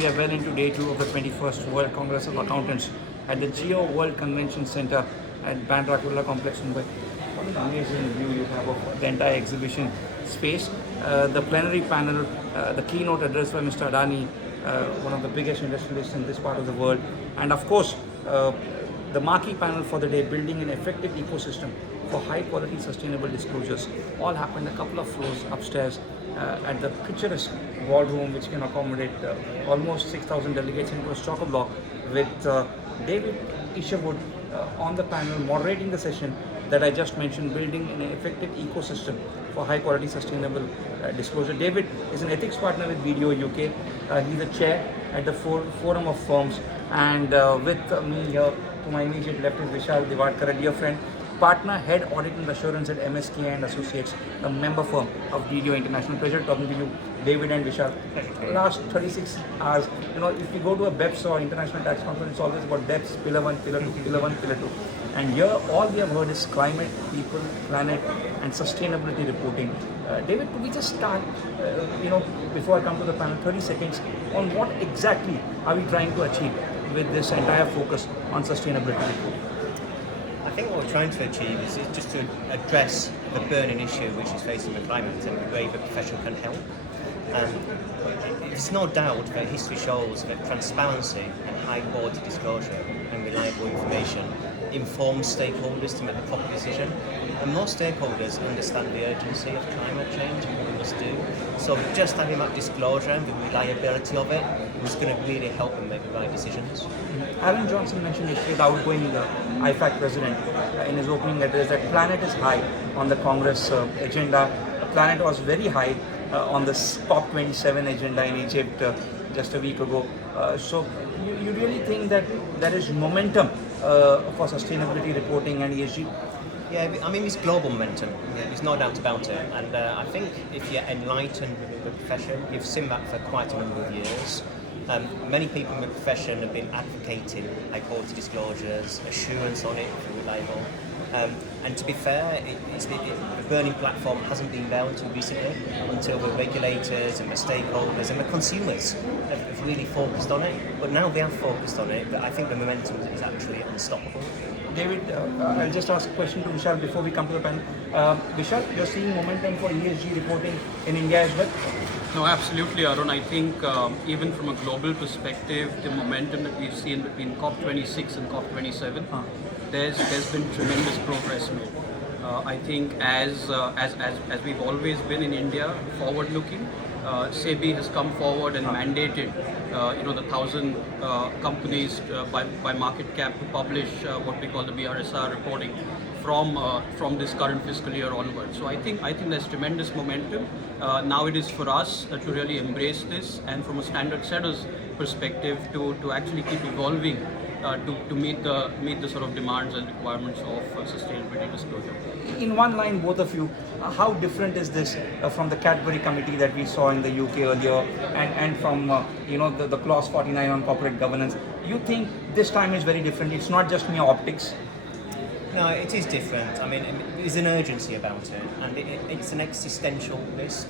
We are well into day 2 of the 21st World Congress of Accountants at the Geo World Convention Center at Bandra Kurla Complex, Mumbai. What an amazing view you have of the entire exhibition space. The plenary panel, the keynote address by Mr. Adani, one of the biggest industrialists in this part of the world, and of course, the marquee panel for the day, building an effective ecosystem for high quality sustainable disclosures, all happened a couple of floors upstairs at the picturesque ballroom, which can accommodate almost 6,000 delegates into a chock block, with David Isherwood on the panel moderating the session that I just mentioned, building an effective ecosystem for high quality sustainable disclosure. David is an ethics partner with BDO UK. He's the chair at the Forum of Firms, and with me here to my immediate left is Vishal Divadkar, a dear friend, partner, head audit and assurance at MSK and Associates, a member firm of BDO International. Pleasure talking to you, David and Vishal. Last 36 hours, if you go to a BEPS or international tax conference, it's always about BEPS, pillar 1, pillar 2, pillar 1, pillar 2. And here, all we have heard is climate, people, planet, and sustainability reporting. David, could we just start, before I come to the panel, 30 seconds on what exactly are we trying to achieve with this entire focus on sustainability reporting? I think what we're trying to achieve is just to address the burning issue which is facing the climate and the way the profession can help. There's no doubt that history shows that transparency and high quality disclosure and reliable information informs stakeholders to make the proper decision. And most stakeholders understand the urgency of climate change and what we must do. So just having that disclosure and the reliability of it is going to really help them make the right decisions. Arun Johnson mentioned yesterday, the outgoing IFAC president, in his opening address, that planet is high on the Congress agenda. Planet was very high on the COP27 agenda in Egypt just a week ago. So you really think that there is momentum for sustainability reporting and ESG? Yeah, I mean, it's global momentum, there's no doubt about it. And I think if you're enlightened within the profession, you've seen that for quite a number of years. Many people in the profession have been advocating high quality disclosures, assurance on it if you're reliable. And to be fair, the burning platform hasn't been there until recently, until the regulators and the stakeholders and the consumers have really focused on it. But now they have focused on it, but I think the momentum is actually unstoppable. David, I'll just ask a question to Vishal before we come to the panel. Vishal, you're seeing momentum for ESG reporting in India as well? No, absolutely, Arun. I think even from a global perspective, the momentum that we've seen between COP26 and COP27, there's been tremendous progress made. I think as we've always been in India, forward-looking, SEBI has come forward and mandated, the 1,000 companies by market cap to publish what we call the BRSR reporting from this current fiscal year onwards. So I think there's tremendous momentum. Now it is for us to really embrace this, and from a standard setters perspective to actually keep evolving to meet the sort of demands and requirements of sustainability disclosure. In one line, both of you, how different is this from the Cadbury committee that we saw in the UK earlier, and from the clause 49 on corporate governance? You think this time is very different? It's not just mere optics. No, it is different. I mean, there's an urgency about it, and it's an existential risk.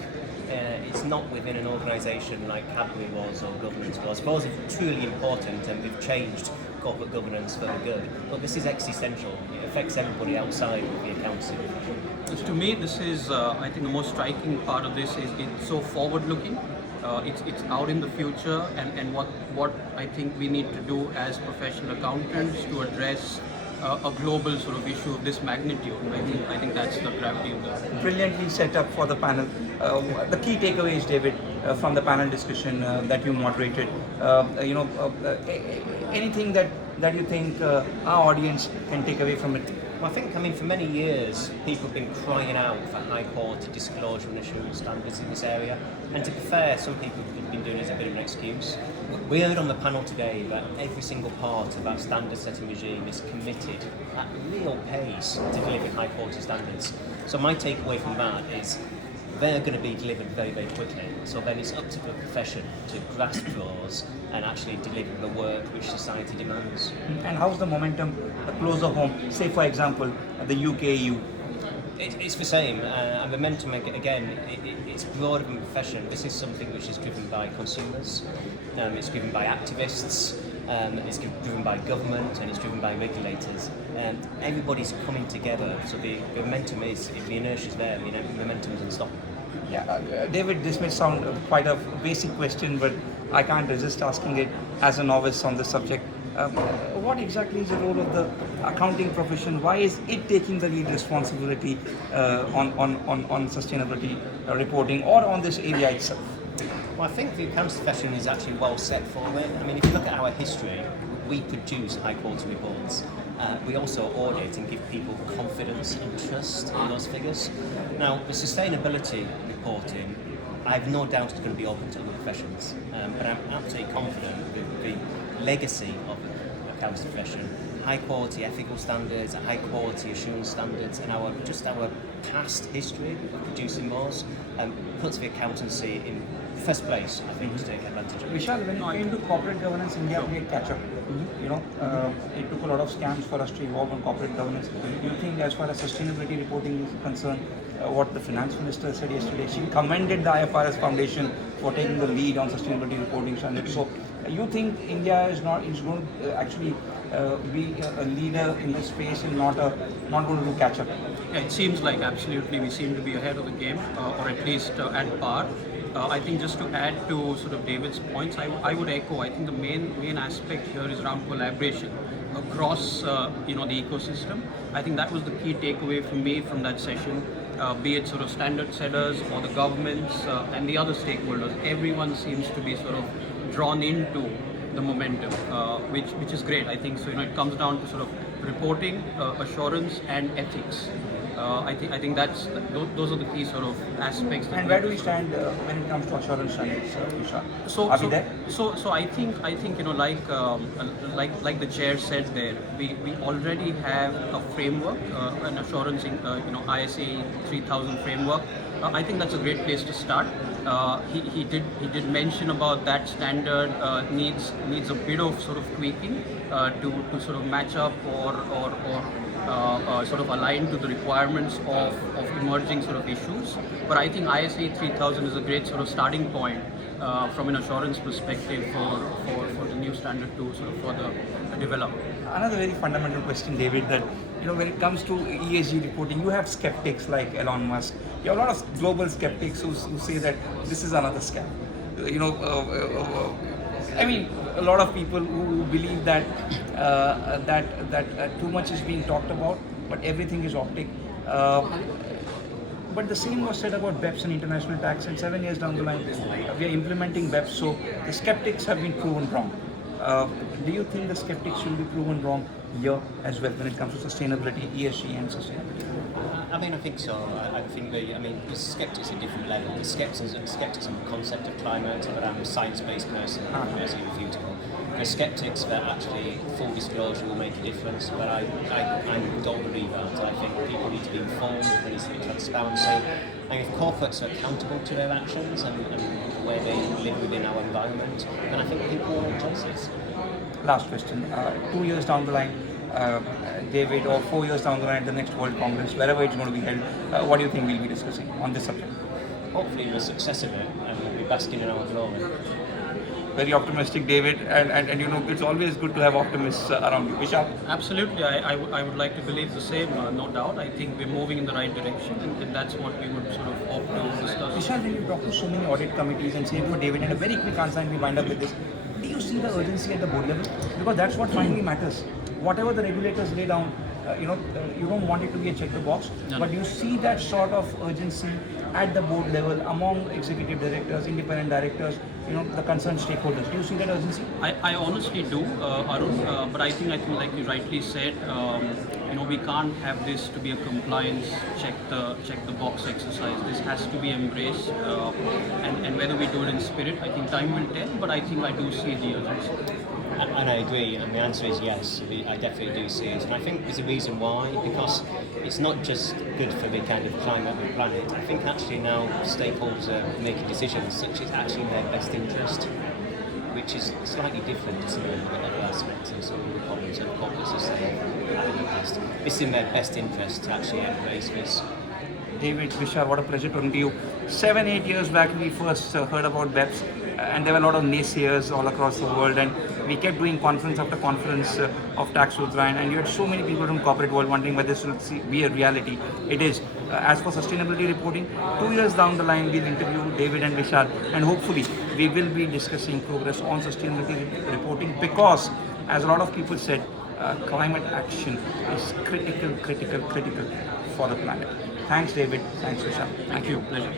It's not within an organisation like Cadbury was or governance was. Those are truly important, and we've changed corporate governance for the good. But this is existential. It affects everybody outside of the accounting. To me, this is, I think, the most striking part of this is it's so forward-looking. It's out in the future, and what I think we need to do as professional accountants to address a global sort of issue of this magnitude. I think that's the gravity of the... Brilliantly set up for the panel. The key takeaways, David, from the panel discussion that you moderated. Anything that you think our audience can take away from it? Well, I think, for many years, people have been crying out for high quality disclosure and assurance standards in this area. And to be fair, some people have been doing it as a bit of an excuse. We heard on the panel today that every single part of that standard setting regime is committed at real pace to delivering high quality standards. So my takeaway from that is they're going to be delivered very, very quickly. So then it's up to the profession to grasp those and actually deliver the work which society demands. And how's the momentum closer home? Say, for example, the UK EU. It's the same, and momentum again. It's broader than profession. This is something which is driven by consumers, it's driven by activists, it's driven by government, and it's driven by regulators. And everybody's coming together. So the momentum is, if the inertia is there, the momentum is unstoppable. Yeah, David, this may sound quite a basic question, but I can't resist asking it as a novice on this subject. What exactly is the role of the accounting profession? Why is it taking the lead responsibility on sustainability reporting or on this area itself? Well, I think the accounts profession is actually well set for it. I mean, if you look at our history, we produce high quality reports. We also audit and give people confidence and trust in those figures. Now, the sustainability reporting, I have no doubt it's going to be open to other professions, but I'm absolutely confident that the legacy of the accounts profession, high quality ethical standards, high quality assurance standards, and our past history of producing those puts the accountancy in first place, I think, to take advantage of. Vishal, when it came to corporate governance, India played catch up. It took a lot of scams for us to evolve on corporate governance. Do you think, as far as sustainability reporting is concerned, what the finance minister said yesterday, she commended the IFRS Foundation for taking the lead on sustainability reporting standards. So, you think India is going to actually be a leader in this space and not going to do catch up? Yeah, it seems like absolutely we seem to be ahead of the game, or at least at par. I think just to add to sort of David's points, I would echo. I think the main aspect here is around collaboration across the ecosystem. I think that was the key takeaway for me from that session. Be it sort of standard setters or the governments and the other stakeholders, everyone seems to be sort of drawn into the momentum, which is great. I think so. It comes down to sort of reporting, assurance, and ethics. I think those are the key sort of aspects. And where do we stand when it comes to assurance standards, Vishal? Are we there? So I think like the chair said there, we already have a framework, an assurance ISA 3000 framework. I think that's a great place to start. He did mention about that standard needs a bit of sort of tweaking to sort of match up or sort of align to the requirements of emerging sort of issues. But I think ISA 3000 is a great sort of starting point from an assurance perspective for the new standard to sort of further develop. Another very fundamental question, David, that when it comes to ESG reporting, you have skeptics like Elon Musk. You have a lot of global skeptics who say that this is another scam. I mean, a lot of people who believe that too much is being talked about, but everything is optic. But the same was said about BEPS and international tax, and 7 years down the line, we are implementing BEPS. So the skeptics have been proven wrong. Do you think the skeptics will be proven wrong here as well when it comes to sustainability, ESG, and sustainability? I mean, I think so. I think the skeptics at different levels. The skeptics on the concept of climate, but I'm a science-based person, as irrefutable. The skeptics that actually full disclosure will make a difference, but I don't believe that. I think people need to be informed, there needs to be transparency, and if corporates are accountable to their actions and where they live within our environment, then I think people will make choices. Last question. 2 years down the line, David, or 4 years down the line, the next World Congress, wherever it's going to be held, what do you think we'll be discussing on this subject? Hopefully the success of it, and we'll be basking in our glory. Very optimistic, David, and it's always good to have optimists around you. Vishal? Absolutely, I would like to believe the same, no doubt. I think we're moving in the right direction, and that's what we would sort of hope to discuss. Vishal, when you talk to so many audit committees and same for David, and a very quick answer, and we wind up with this, do you see the urgency at the board level? Because that's what finally matters. Whatever the regulators lay down, you don't want it to be a check the box, but you see that sort of urgency at the board level among executive directors, independent directors, the concerned stakeholders. Do you see that urgency? I honestly do, Arun, but I think like you rightly said, we can't have this to be a compliance check the box exercise. This has to be embraced, and whether we do it in spirit, I think time will tell. But I think I do see the urgency. And I agree, and the answer is yes, I definitely do see it. And I think there's a reason why, because it's not just good for the kind of climate of the planet. I think actually now stakeholders are making decisions such as actually in their best interest, which is slightly different to some of the other aspects and some of the problems that corporates are saying. It's in their best interest to actually embrace this. David, Vishal, what a pleasure talking to you. 7-8 years back, we first heard about BEPS, and there were a lot of naysayers all across the world, and we kept doing conference after conference of Taxsutra, and you had so many people from corporate world wondering whether this will be a reality. It is. As for sustainability reporting, 2 years down the line, we'll interview David and Vishal, and hopefully we will be discussing progress on sustainability reporting, because, as a lot of people said, climate action is critical for the planet. Thanks, David. Thanks, Vishal. Thank you. Pleasure.